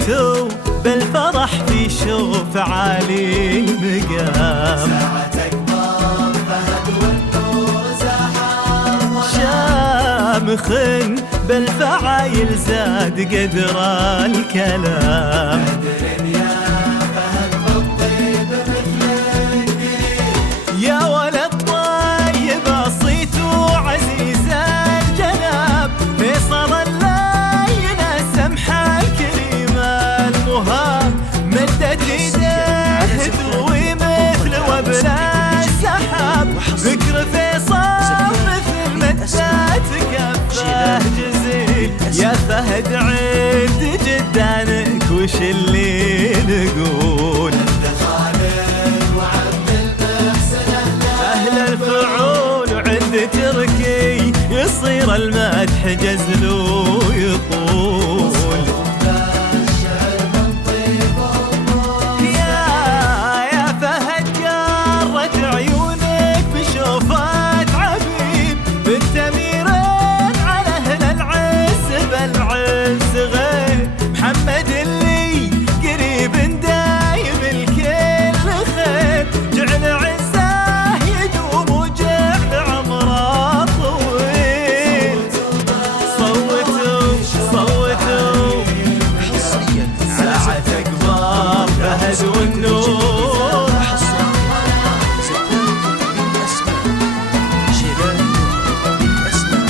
صوته بالفرح في شوف عالي المقام. ساعة أكبر فهد والنور زحام شامخ بالفعايل زاد قدر الكلام. بدر يا فهد بالطيب مثلك قريب. يا ولد طيب صيته عزيز الجناب، فيصل اللين سمح الكريم المهاب. مدت يده تروي مثل وبل السحاب، ذكر فيصل مثل مدت كفه جزيل. يا فهد عند جدانك وش اللي نقول؟ خالد وعبد المحسن أهل الفعول وعند تركي يصير المدح جزل ويطول. الشعر من طيبه يا فهد قرت عيونك بشوفات عبيد، بالتميرين على أهل العز بالعز غير. محمد اللي قريب دايم الكل خير، جعل عزه يدوم وجعل عمره طويل. صوتوا حصريا ساعة أكبر فهد والنور. زكوت بالأسماء جلال بالأسماء.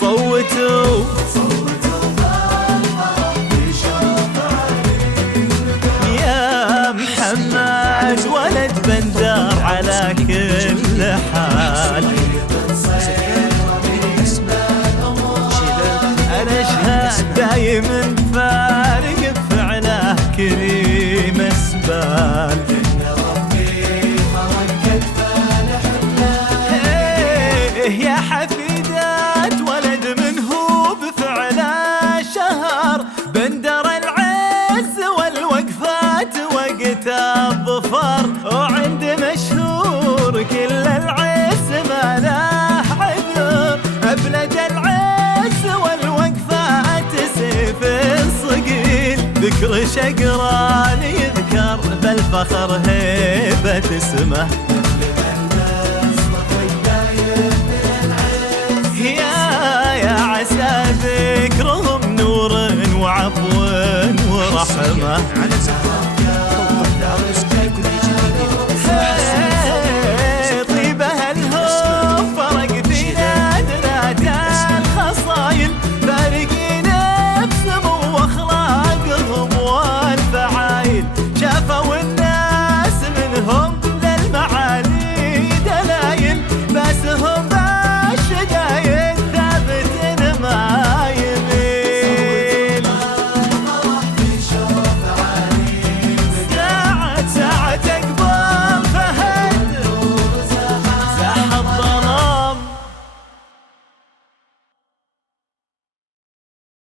صوتوا يا محمد ولد بندر على كل حال. أنا أشهد دايم فارق بفعله كريم اسبال. يا حفيدات ولد منه بفعله شهر، بندر العز والوقفات وقت الظفر. وعند مشهور كل العز ما له عذر، أبلج العز والوقفات سيف صقيل. ذكر شقران يذكر بالفخر هيبة اسمه. يا عسى ذكرهم نور وعفو ورحمة.